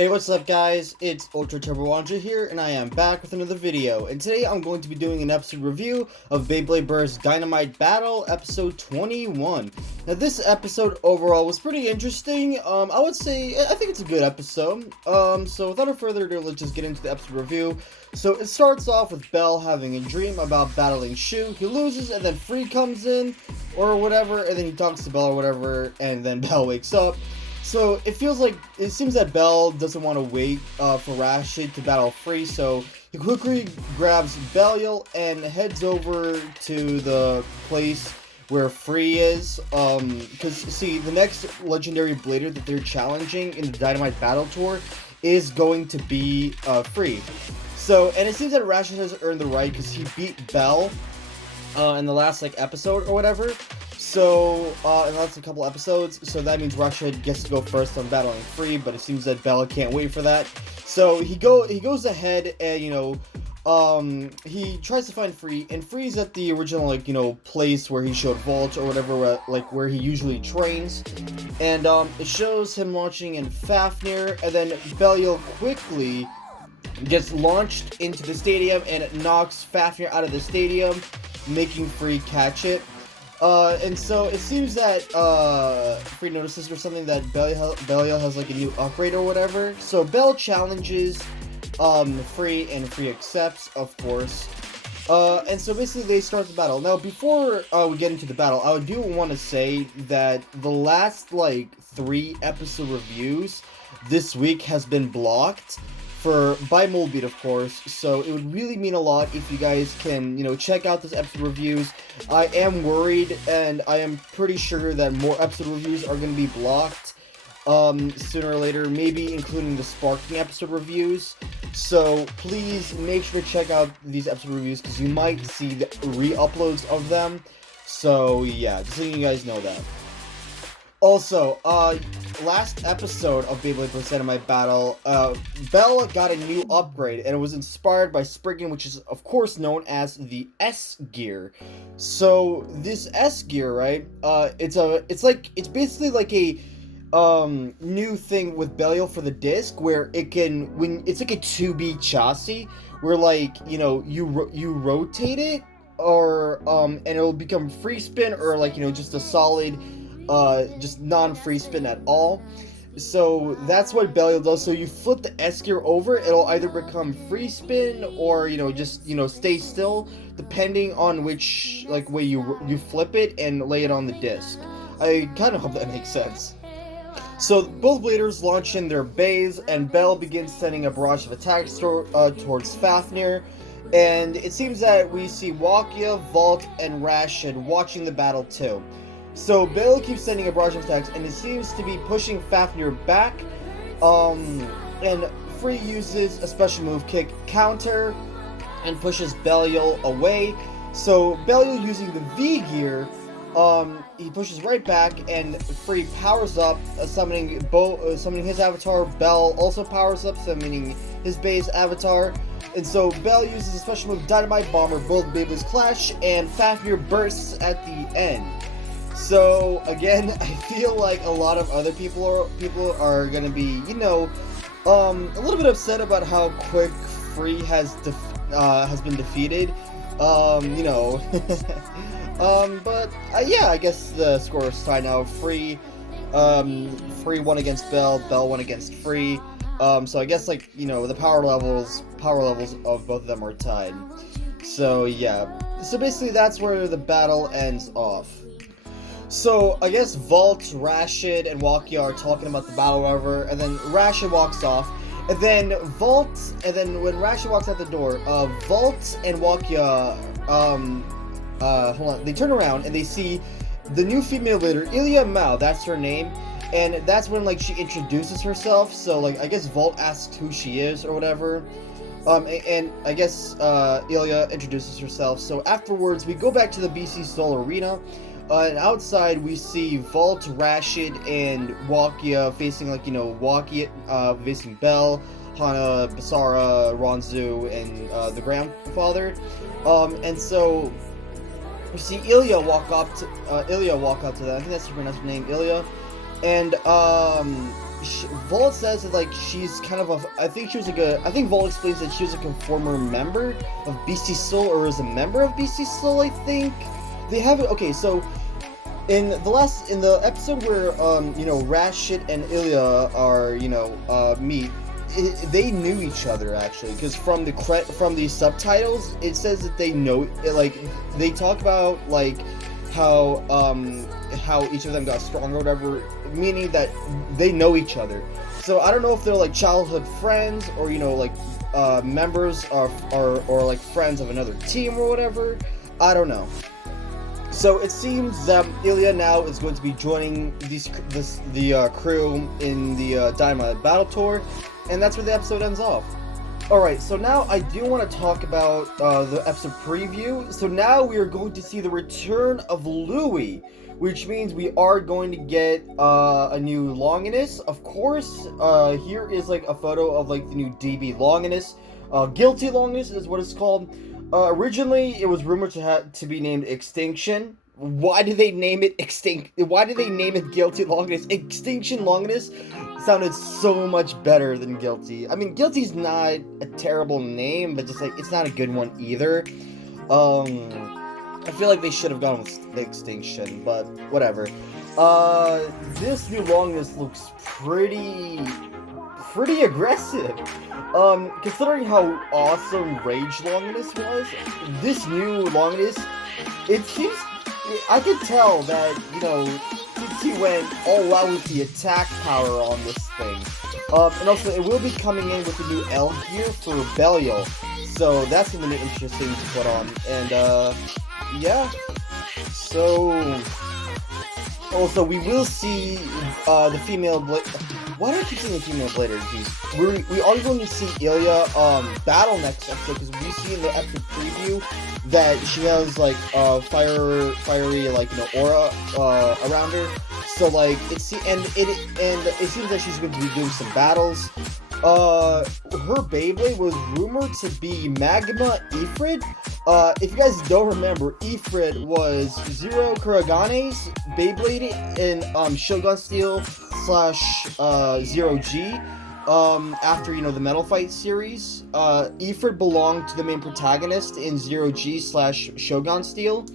Hey, what's up guys? It's Ultra Turbo Wanja here, and I am back with another video. And today I'm going to be doing an episode review of Beyblade Burst Dynamite Battle, episode 21. Now this episode overall was pretty interesting. I would say, I think it's a good episode. So without further ado, let's just get into the episode review. So it starts off with Bell having a dream about battling Shu. He loses, and then Free comes in, or whatever, and then he talks to Bell or whatever, and then Bell wakes up. So it seems that Bell doesn't want to wait for Rashid to battle Free, so he quickly grabs Belial and heads over to the place where Free is. Because see, the next legendary blader that they're challenging in the Dynamite Battle Tour is going to be Free. So, and it seems that Rashid has earned the right because he beat Bell in the last episode or whatever. So, and that's a couple episodes, so that means Rashid gets to go first on battling Free, but it seems that Bella can't wait for that. So, he goes ahead and, he tries to find Free, and Free's at the original, place where he showed Vault or whatever, where he usually trains. And, it shows him launching in Fafnir, and then Belial quickly gets launched into the stadium, and it knocks Fafnir out of the stadium, making Free catch it. And so it seems that, Free notices or something that Belial has, a new upgrade or whatever. So Bell challenges, Free, and Free accepts, of course. And so basically they start the battle. Now, before, we get into the battle, I do want to say that the last, 3 episode reviews this week has been blocked by Moldbeat, of course, so it would really mean a lot if you guys can, check out this episode reviews. I am worried, and I am pretty sure that more episode reviews are going to be blocked, sooner or later, maybe including the Sparking episode reviews. So, please make sure to check out these episode reviews, because you might see the re-uploads of them. So, yeah, just letting you guys know that. Also, last episode of Beyblade Burst Dynamite Battle, Bell got a new upgrade, and it was inspired by Spriggan, which is, of course, known as the S-Gear. So, this S-Gear, right, it's basically like a, new thing with Belial for the disc, where it can, it's like a 2B chassis, where, you rotate it, or, and it'll become free spin, or, just a solid, just non-free spin at all. So that's what Belial does. So you flip the S-Gear over, it'll either become free spin or, just, stay still, depending on which, way you flip it and lay it on the disc. I kind of hope that makes sense. So both bladers launch in their bays, and Bell begins sending a barrage of attacks towards Fafnir. And it seems that we see Wakia, Vault, and Rashid watching the battle too. So Bell keeps sending a barrage of attacks, and it seems to be pushing Fafnir back. And Free uses a special move kick counter and pushes Belial away. So Belial using the V gear, he pushes right back, and Free powers up, summoning his avatar. Bell also powers up, summoning his base avatar. And so Bell uses a special move Dynamite Bomber. Both Beyblades clash, and Fafnir bursts at the end. So, again, I feel like a lot of other people are going to be, a little bit upset about how quick Free has been defeated. But, yeah, I guess the score is tied now. Free won against Bell won against Free. So I guess, the power levels of both of them are tied. So, yeah. So, basically, that's where the battle ends off. So, I guess Vault, Rashid, and Wakia are talking about the battle, whatever, and then Rashid walks off, and then when Rashid walks out the door, Vault and Wakia, hold on, they turn around, and they see the new female leader, Ilya Mao, that's her name, and that's when, she introduces herself. So, I guess Vault asks who she is, or whatever, and I guess, Ilya introduces herself. So, afterwards, we go back to the BC Seoul Arena. And outside, we see Vault, Rashid, and Wakia facing, Wakia facing Bell, Hana, Basara, Ronzu, and the grandfather. And so we see Ilya walk up to them. I think that's her name, Ilya. And Vault says that like she's kind of a. I think she was like a. I think Vault explains that she was like a former member of BC Soul, or is a member of BC Soul. I think they have it. Okay, so in the episode where you know, Rashid and Ilya are, you know, meet. They knew each other actually, because from the subtitles it says that they know, like they talk about like how each of them got strong or whatever, meaning that they know each other. So I don't know if they're like childhood friends, or, you know, like members or like friends of another team or whatever. I don't know. So it seems that Ilya now is going to be joining the crew in the Dynamite Battle Tour, and that's where the episode ends off. Alright, so now I do want to talk about the episode preview. So now we are going to see the return of Louis, which means we are going to get a new Longinus. Of course, here is like a photo of like the new DB Longinus. Guilty Longinus is what it's called. Originally, it was rumored to be named Extinction. Why did they name it Why did they name it Guilty Longinus? Extinction Longinus sounded so much better than Guilty. I mean, Guilty's not a terrible name, but just like it's not a good one either. I feel like they should have gone with the Extinction, but whatever. This new Longinus looks pretty aggressive. Considering how awesome Rage Longinus was, this new Longinus, it seems, I could tell that, you know, since he went all out with the attack power on this thing. And also, it will be coming in with the new L gear for Belial, so that's gonna be interesting to put on. And, yeah. So, also, we will see, the female Blade. Why do I keep saying the female Blader? Jeez. We are going to see Ilya battle next episode, because we see in the episode preview that she has like fiery like, you know, aura around her. So like it seems that she's going to be doing some battles. Her Beyblade was rumored to be Magma Ifrit. If you guys don't remember, Ifrit was Zero Kuragane's Beyblade in Shogun Steel / Zero G. After, you know, the Metal Fight series, Ifrit belonged to the main protagonist in Zero G / Shogun Steel.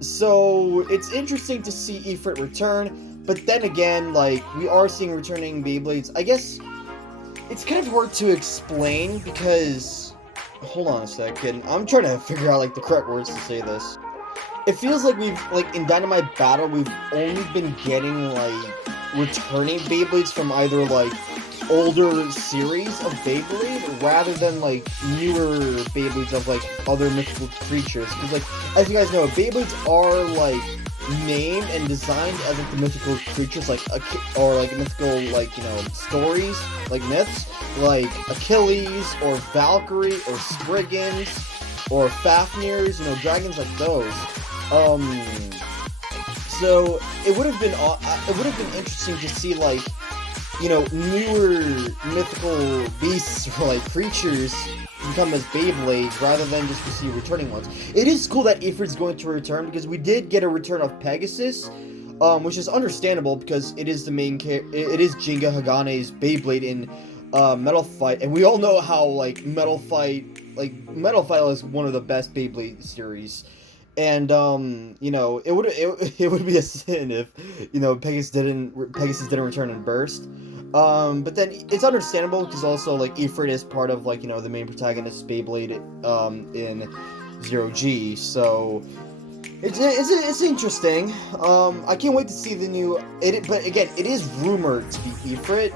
So it's interesting to see Ifrit return, but then again, like, we are seeing returning Beyblades. I guess it's kind of hard to explain because, hold on a second, I'm trying to figure out like the correct words to say this. It feels like in Dynamite Battle, we've only been getting like returning Beyblades from either like older series of Beyblade rather than like newer Beyblades of like other mythical creatures. Because like, as you guys know, Beyblades are like named and designed as like the mythical creatures, like or like mythical, like, you know, stories, like myths, like Achilles or Valkyrie or Spriggans or Fafnirs, you know, dragons like those. So it would have been interesting to see like, you know, newer mythical beasts or like creatures become as Beyblades rather than just to see returning ones. It is cool that Ifrit's going to return because we did get a return of Pegasus, which is understandable because it is the main it is Jinga Hagane's Beyblade in Metal Fight, and we all know how like Metal Fight is one of the best Beyblade series. And you know, it would be a sin if, you know, Pegasus didn't return in Burst. But then it's understandable because also like Ifrit is part of like, you know, the main protagonist's Beyblade in Zero G, so it's interesting. I can't wait to see the new but again, it is rumored to be Ifrit,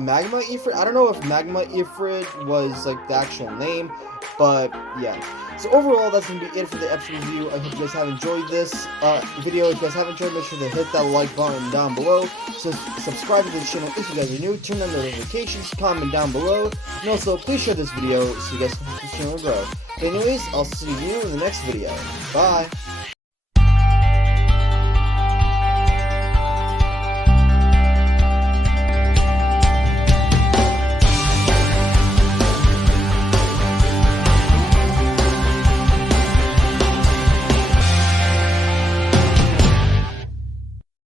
Magma Ifrit. I don't know if Magma Ifrit was like the actual name, but yeah. So overall, that's going to be it for the episode review. I hope you guys have enjoyed this video. If you guys have enjoyed, make sure to hit that like button down below. So subscribe to the channel if you guys are new. Turn on notifications, comment down below. And also, please share this video so you guys can help this channel grow. But anyways, I'll see you in the next video. Bye!